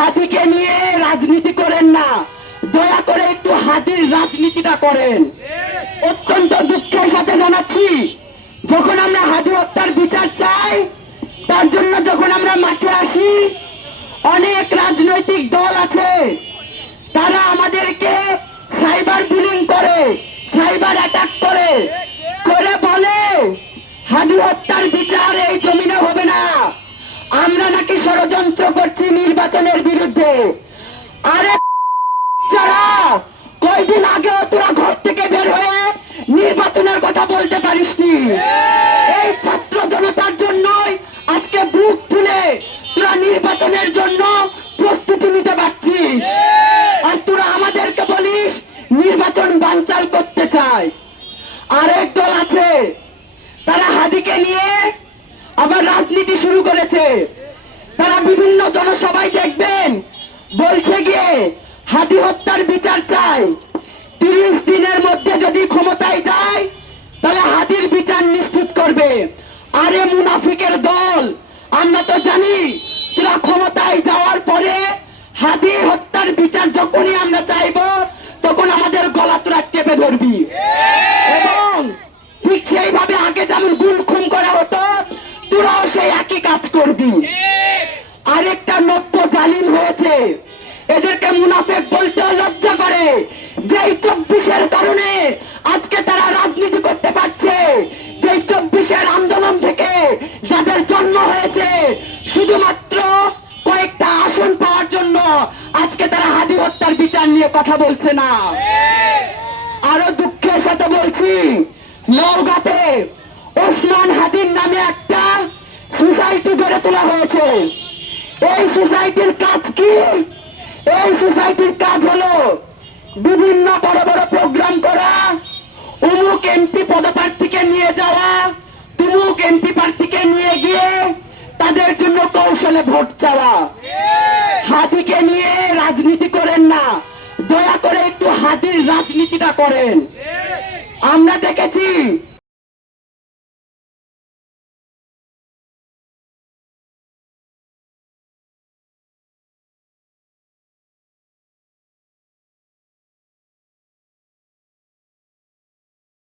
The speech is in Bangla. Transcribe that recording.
হাদিকে নিয়ে রাজনীতি করেন না, দয়া করে একটু হাদির রাজনীতিটা করেন। অত্যন্ত দুঃখের সাথে জানাচ্ছি, যখন আমরা হাদি হত্যার বিচার চাই, তার জন্য যখন আমরা মাঠে আসি, অনেক রাজনৈতিক দল আছে, তারা আমাদেরকে সাইবার বুলিং করে, সাইবার অ্যাটাক করে করে বলে হাদি হত্যার বিচার এই জমিনে হবে না, আমরা নাকি ষড়যন্ত্র করছি নির্বাচনের বিরুদ্ধে। আরে যারা কয়দিন আগে তোরা ঘর থেকে বের হয়ে নির্বাচনের কথা বলতে পারিসনি, এই ছাত্র জনতার জন্যই আজকে বুক ফুলে তোরা নির্বাচনের জন্য প্রস্তুতি নিতে পারছিস, আর তোরা আমাদেরকে বলিস নির্বাচন বানচাল করতে চায়। আরেক দল আছে, তারা হাদিকে নিয়ে আবার রাজনীতি শুরু করেছে। তারা বিভিন্ন জনসভায় দেখবেন বলছে গিয়ে হাদি হত্যার বিচার চাই, 30 দিনের মধ্যে যদি ক্ষমতায় যায় তাহলে হাদির বিচার নিশ্চিত করবে। আরে মুনাফিকের দল, আমরা তো জানি তোরা ক্ষমতায় যাওয়ার পরে হাদি হত্যার বিচার যখনই আমরা চাইবো তখন আমাদের গলা তোরা চেপে ধরবি, এবং ঠিক সেইভাবে আগে যেমন গুম খুন করা হতো তোরাও সেই একই কাজ করবি। আরেকটা নব্য জালিম হয়েছে, এদেরকে মুনাফিক বলতে লজ্জা করে, যেই 24-এর কারণে আজকে তারা রাজনীতি করতে পারছে, যেই 24-এর আন্দোলন থেকে যাদের জন্ম হয়েছে শুধুমাত্র কয়েকটা আসন পাওয়ার জন্য, আজকে তারা হাদি হত্যার বিচার নিয়ে কথা বলছে না। আরো দুঃখের সাথে বলছি, নওগাঁতে ওসমান হাদির নামে একটা সোসাইটি গড়ে তোলা হয়েছে। এই সোসাইটির কাজ কি? এই সোসাইটির কাজ হলো বিভিন্ন বড় বড় প্রোগ্রাম করা, অমুক এমপি পদপ্রার্থীকে নিয়ে যাওয়া, তুমুক এমপি প্রার্থীকে নিয়ে গিয়ে তাদের জন্য কৌশলে ভোট চাওয়া। হাদিকে নিয়ে রাজনীতি করেন না, দয়া করে একটু হাদির রাজনীতিটা করেন। আমরা দেখেছি